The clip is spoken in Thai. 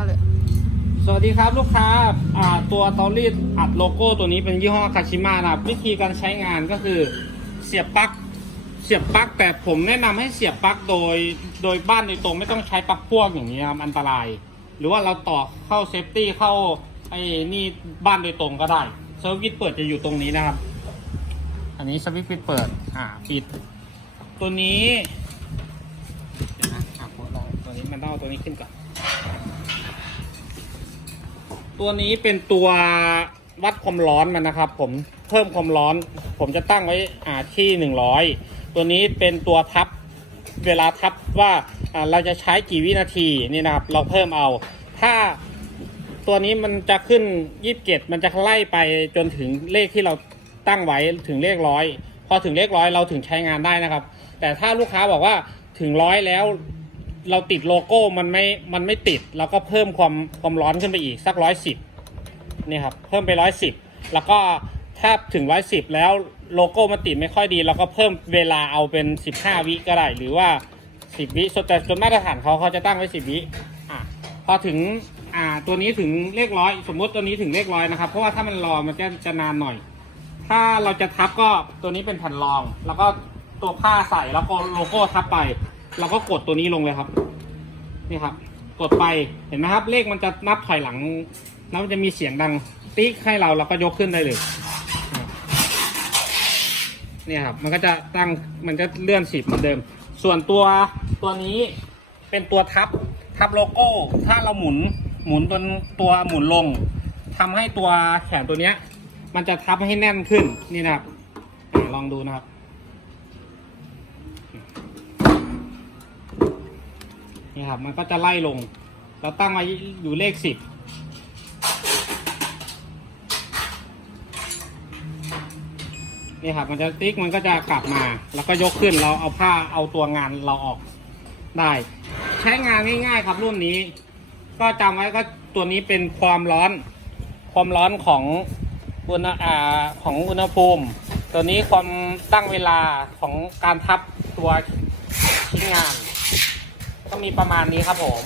เอาเลย สวัสดีครับลูกค้าอ่าตัวเตารีดอัดโลโก้ตัวนี้เป็นยี่ห้อคาชิมะนะครับวิธีการใช้งานก็คือเสียบปลั๊กเสียบปลั๊กแต่ผมแนะนำให้เสียบปลั๊กโดยโดยบ้านโดยตรงไม่ต้องใช้ปลั๊กพ่วงอย่างนี้ครับอันตราย หรือว่าเราต่อเข้าเซฟตี้เข้าไอ้นี่บ้านโดยตรงก็ได้สวิตช์เปิดจะอยู่ตรงนี้นะครับ อันนี้สวิตช์ปิดเปิดอ่าปิด ตัวนี้เดี๋ยวนะอะลองตัวนี้มันต้องเอาตัวนี้ขึ้นก่อน ตัวนี้เป็นตัววัดความร้อนมันนะครับ ผมเพิ่มความร้อน ผมจะตั้งไว้อ่าที่หนึ่งร้อยตัวนี้เป็นตัวทับเวลาทับว่าเราจะใช้กี่วินาทีนี่นะครับ เราเพิ่มเอา ถ้าตัวนี้มันจะขึ้นยี่สิบเจ็ดมันจะไล่ไปจนถึงเลขที่เราตั้งไว้ถึงเลขร้อยพอถึงเลขร้อยเราถึงใช้งานได้นะครับ แต่ถ้าลูกค้าบอกว่าถึงร้อยแล้ว เราติดโลโก้มันไม่มันไม่ติดเราก็เพิ่มความความร้อนขึ้นไปอีกสักร้อยสิบนี่ครับเพิ่มไปร้อยสิบแล้วก็ถ้าถึงร้อยสิบแล้วโลโก้มันติดไม่ค่อยดี เราก็เพิ่มเวลาเอาเป็นสิบห้าวิก็ได้หรือว่าสิบวิแต่จนมาตรฐานเขาเขาจะตั้งไว้สิบวิอะพอถึงอ่าตัวนี้ถึงเลขร้อยสมมติตัวนี้ถึงเลขร้อยนะครับ เพราะว่าถ้ามันรอมันจะจะนานหน่อย ถ้าเราจะทับก็ตัวนี้เป็นแผ่นรอง แล้วก็ตัวผ้าใส่แล้วก็โลโก้ทับไป เราก็กดตัวนี้ลงเลยครับ นี่ครับ กดไปเห็นไหมครับ เลขมันจะนับถอยหลัง แล้วมันจะมีเสียงดัง ติ๊กให้เราเราก็ยกขึ้นได้เลยเนี่ยครับ มันก็จะตั้งมันก็เลื่อนสิบเหมือนเดิม ส่วนตัวตัวนี้เป็นตัวทับทับโลโก้ ถ้าเราหมุนหมุนตัวตัวหมุนลงทำให้ตัวแขนตัวเนี้ย มันจะทับให้แน่นขึ้นนี่นะครับลองดูนะครับ นี่ครับ มันก็จะไล่ลง เราตั้งไว้อยู่เลขสิบนี่ครับมันจะติ๊กมันก็จะกลับมา แล้วก็ยกขึ้นเราเอาผ้าเอาตัวงานเราออกได้ ใช้งานง่ายๆครับรุ่นนี้ ก็จำไว้ก็ตัวนี้เป็นความร้อน ความร้อนของอุณหของอุณหภูมิ ตัวนี้ความตั้งเวลาของการทับตัวชิ้นงาน ก็มีประมาณนี้ครับผม